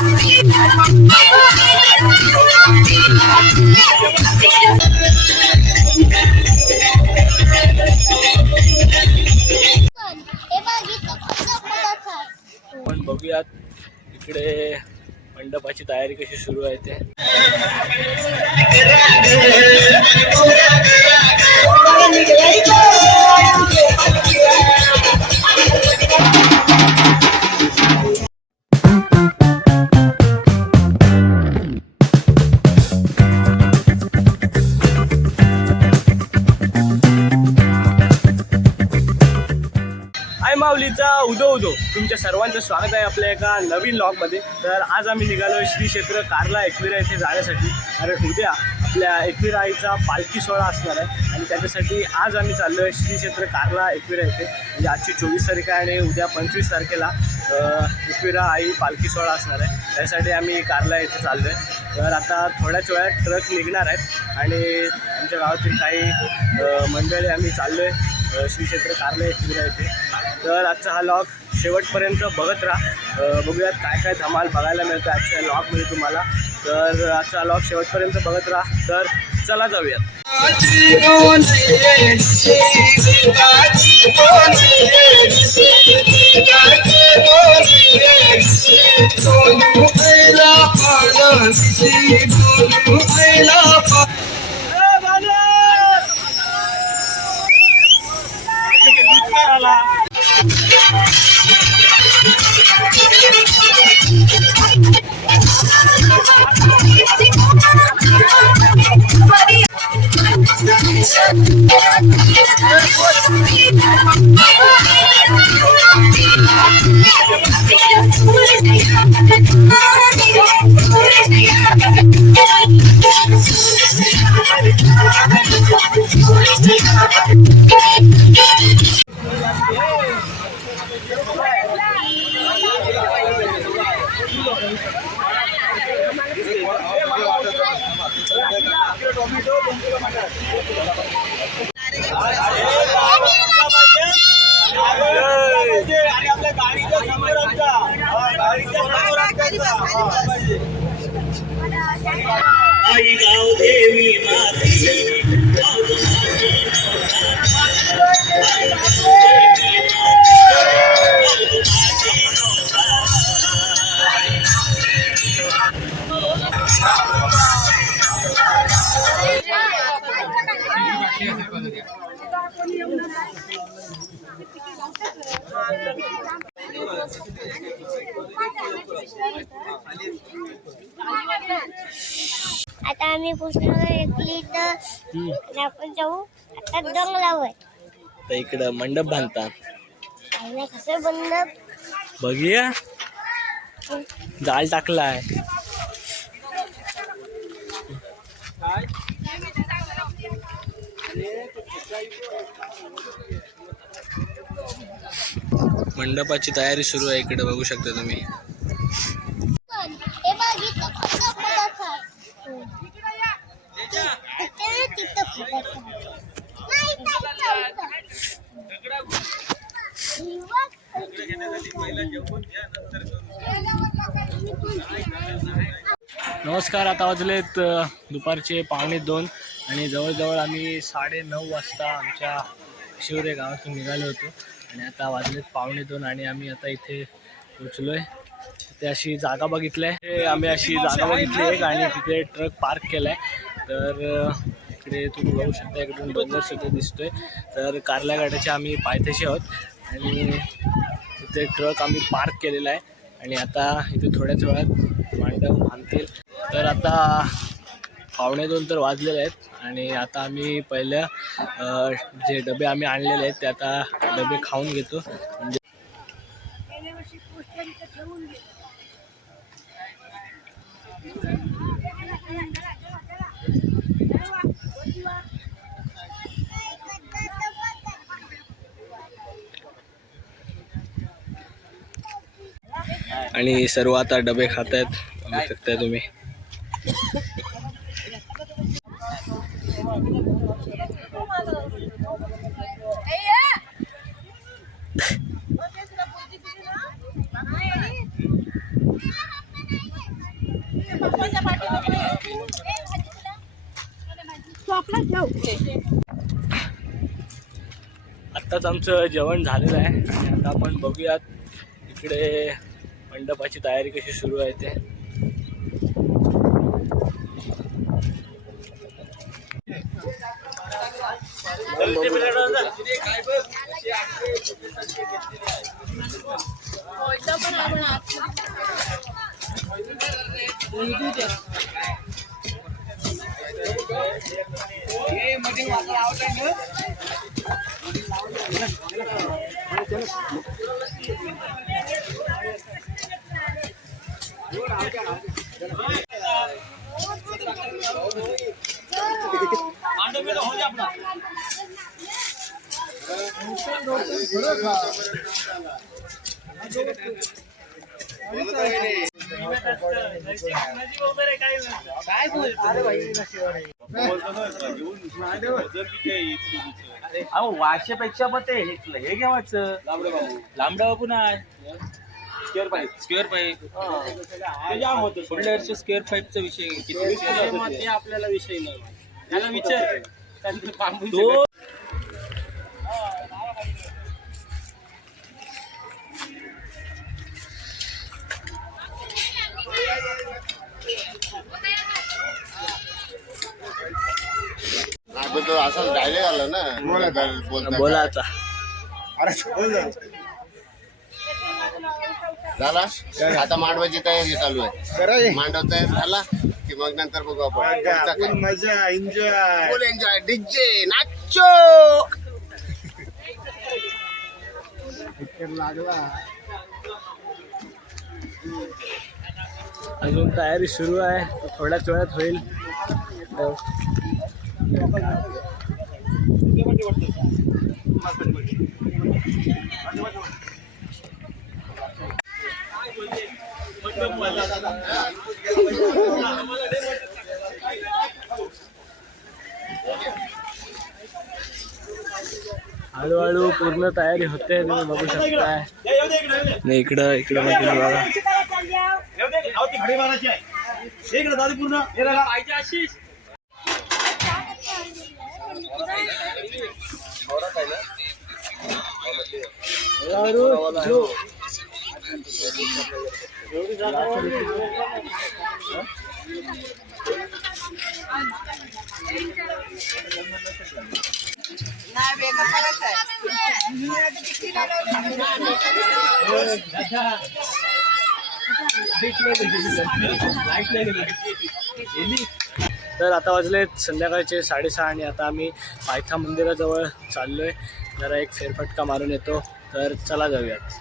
पण बघूयात इकडे मंडपाची तयारी कशी सुरू आहे ते. माऊलीचा उदो उदो तुमच्या सर्वांचं स्वागत आहे आपल्या एका नवीन व्लॉगमध्ये. तर आज आम्ही निघालो श्री क्षेत्र कारला एकविरा येथे जाण्यासाठी. कारण उद्या आपल्या एकविरा आईचा पालखी सोहळा असणार आहे आणि त्याच्यासाठी आज आम्ही चाललो आहे श्री क्षेत्र कारला एकविरा येथे. म्हणजे आजची 24 तारीख आहे आणि उद्या 25 तारखेला एकविरा आई पालखी सोहळा असणार आहे. त्यासाठी आम्ही कारला येथे चाललो आहे. तर आता थोड्याच वेळात ट्रक निघणार आहेत आणि आमच्या गावातील काही मंडळी आम्ही चाललो आहे श्री क्षेत्र कारला एकविरा येथे. तर आजचा हा लॉग शेवटपर्यंत बघत राहा. बघूयात काय काय धमाल बघायला मिळतं आजच्या लॉगमध्ये तुम्हाला. तर आजचा लॉग शेवटपर्यंत बघत राहा. तर चला जाऊयात. आता आम्ही पुस्तक घेतली तर आपण जाऊ आता डोंगरावर. तर इकडं मंडप बांधतात. कसं मंडप बघूया. जाळ टाकलाय. मंडपाची तयारी सुरू आहे इकडे बघू शकता तुम्ही. नमस्कार. आता वाजलेत दुपारचे 1:45 आणि जवळजवळ आम्ही 9:30 वाजता आमच्या शिवरे गावातून निघालो होतो आणि आता वाजलेत 1:45 आणि आम्ही आता इथे पोचलोय. ते अशी जागा बघितली आम्ही अशी जागा बघितली आहे आणि तिथे ट्रक पार्क केलाय. तर इकडे तुम्ही बघू शकता इकडून डोंगर सगळं दिसतोय. तर कारला गाड्याचे आम्ही पायथ्याशी आहोत आणि इथे ट्रक आम्ही पार्क केलेला आहे आणि आता इथे थोड्याच वेळात मंडप बांधतील. तर आता 1:45 तर वाजलेले आहेत आणि आता आम्ही पहिल्या जे डबे आम्ही आणलेले आहेत ते आता डबे खाऊन घेतो. म्हणजे आणि सर्व आता डबे खात आहेत बघू शकताय तुम्ही. आत्ताच आमचं जेवण झालेलं आहे आणि आता आपण बघूयात इकडे मंडपाची तयारी कशी सुरू आहे ते. वाशेपेक्षा पण ते हे घ्यावायचं लांबडा बाबू नाही स्क्वेअर पाईप पुढल्या वर्षी स्क्वेअर पाईपचा विषय किती आपल्याला विषय नाही, त्याला विचार तो असं डायलेक्ट आलं ना बोला आता. झाला आता मांडवाची तयारी चालू आहे. मांडव तयार झाला की मग नंतर बघू आपण. मजा एन्जॉय. फुल एन्जॉय. DJ nacho. अजून तयारी सुरू आहे, थोड्याच वेळात होईल. हळूहळू पूर्ण तयारी होते, तुम्ही बघू शकताय. नाही इकडं इकडं बघा. तर आता वाजलेत संध्याकाळचे 6:30 आणि आता आम्ही पायथा मंदिराजवळ चाललोय. जरा एक फेरफटका मारून येतो, तर चला जाऊयात.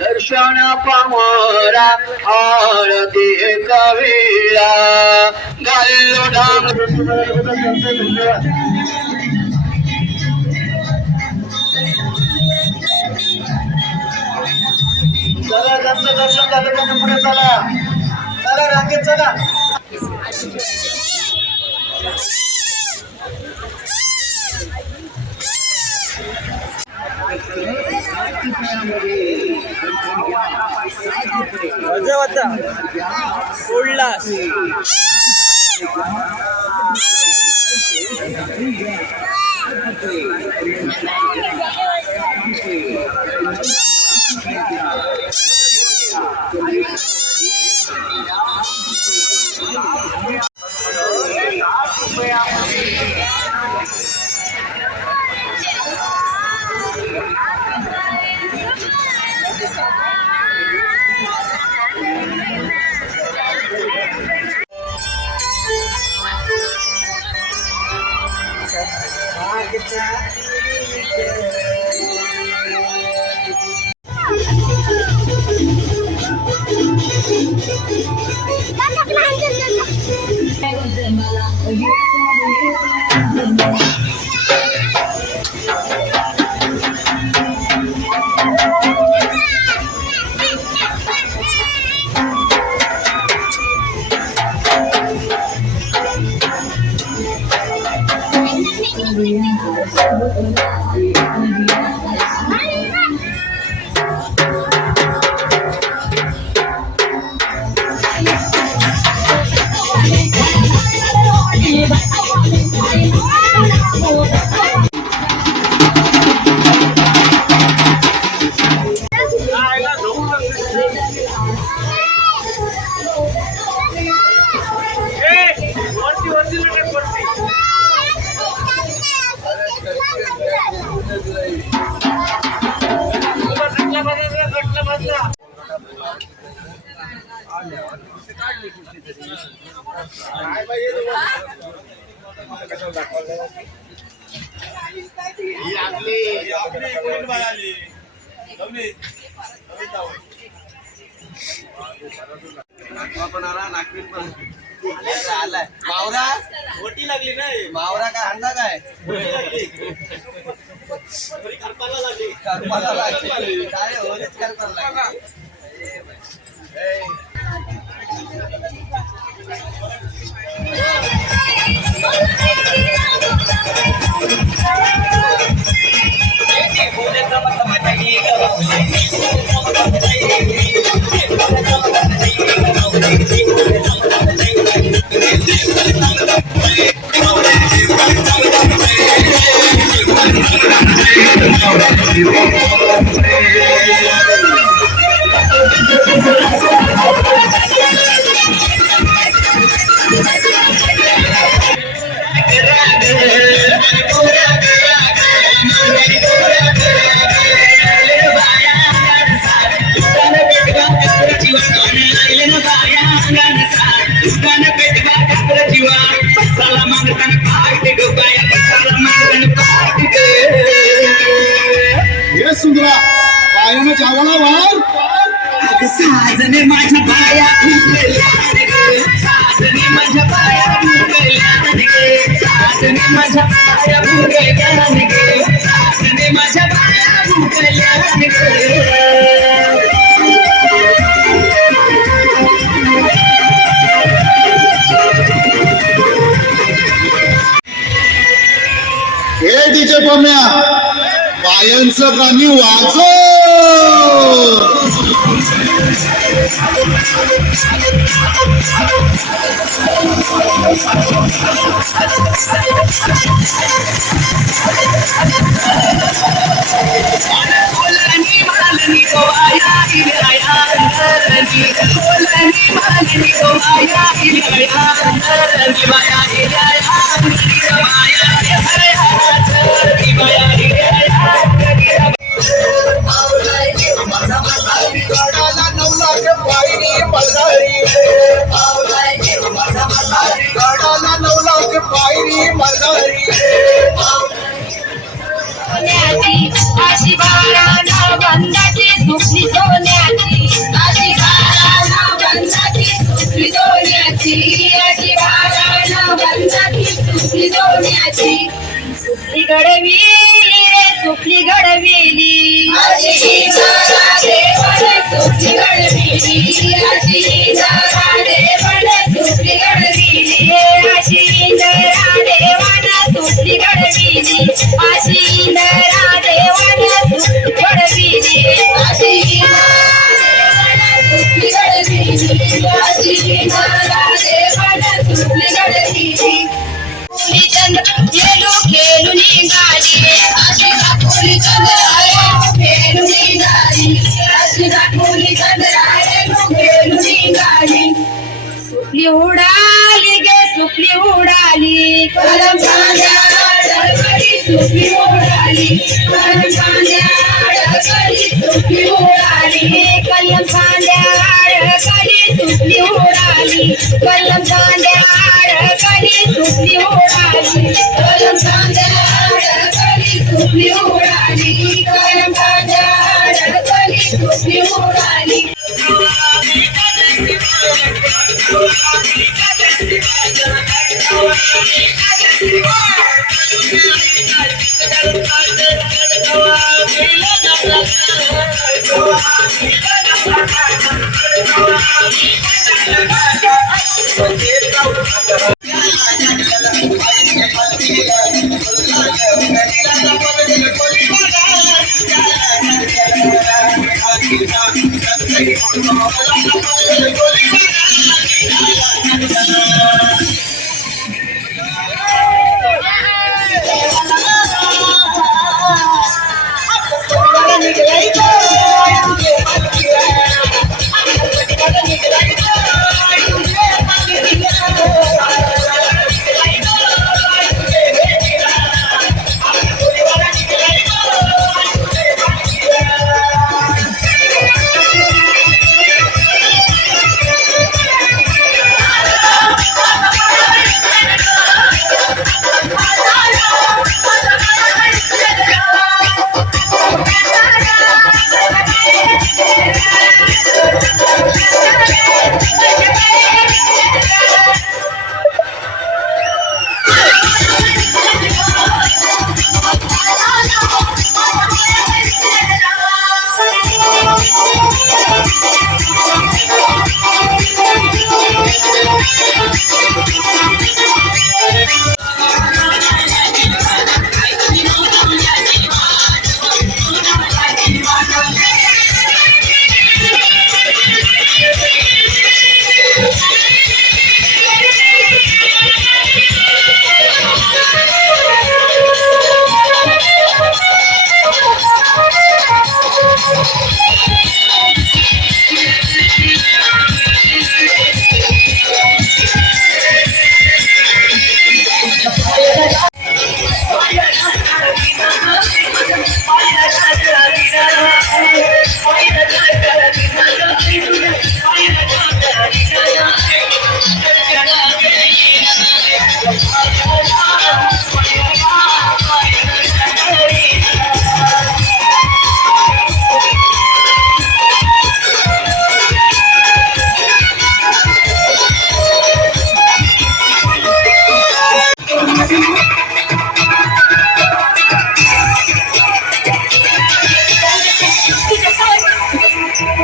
दर्शन पावरा आरती कवीरा गल्लो डांग मिळाल्याबद्दल त्यांचे धन्यवाद. चला त्यांचं दर्शन झालं का पुढे चला, चला रांगेत चला. मजा होता सोडलास. मावरा ओटी लागली नाही, मावरा काय अंडा काय करपाला लागली काय होलीच करपाला लागली. सुंदरा पायानं जावाला वार साजने माझ्या बाया साजने माझ्या बाया साजने माझ्या बाया साजने माझ्या बाया हे डीजे पम्या बायांचं गाणी वाजव. अशी बाळाला बंदाची सुखी सोन्याची, अशी बाळाला बंदाची सुखी सोन्याची, अशी बाळाला बंदाची सुटली सोन्याची सुटली गडविली रे सुटली गडविली अशी जरा देवाने सुटली गडविली अशी जरा देवाने सुटली गडविली अशी जरा देवाने सुटली गडविली अशी जरा देवाने सुटली गडविली अशी सुटली गडविली अशी जरा देवाने सुटली गडविली फुली चंद्र येलो खेळून निघाली अशी फुली चंद्र खेळून निघाली अशी फुली चंद्र खेळून निघाली सुटली उडाली गे सुटली उडाली कलम कांद्याकडे सुटली उडाली कलम कांद्याकडे सुटली उडाली कलम कांद्याकडे सुटली उडाली कलम कांद्याकडे सुटली उडाली कलम कांद्याकडे सुटली उडाली कलम कांद्याकडे सुटली उडाली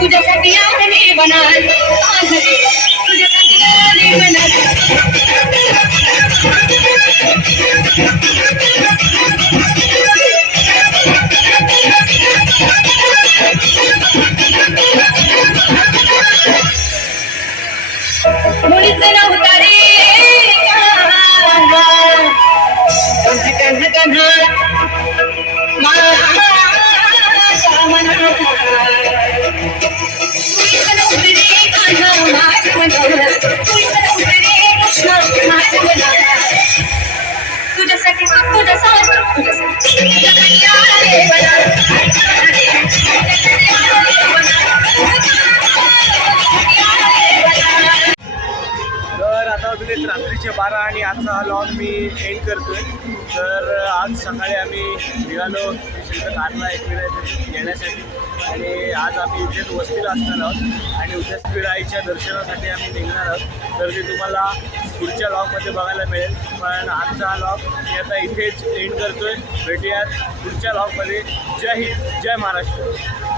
तुझ्यासाठी आंधळी बनाल आंधळी तुझ्यासाठी आंधळी बनाल मुळीच नव्हता रे कन्हा कन्हा माझ्या मनात तुझ्यासाठी तर आता वाजलेत रात्रीचे 12 आणि आजचा हा लॉग मी एंड करतोय. तर आज सकाळी आम्ही निघालो कारला एकविरा येण्यासाठी आणि आज आम्ही इथेच वस्तीला असणार आहोत आणि उद्या एकविरा आईच्या दर्शनासाठी आम्ही निघणार आहोत. तर ते तुम्हाला पुढच्या लॉगमध्ये बघायला मिळेल. पण आजचा हा लॉग मी आता इथेच एंड करतोय. भेटूयात पुढच्या लॉगमध्ये. जय हिंद, जय महाराष्ट्र.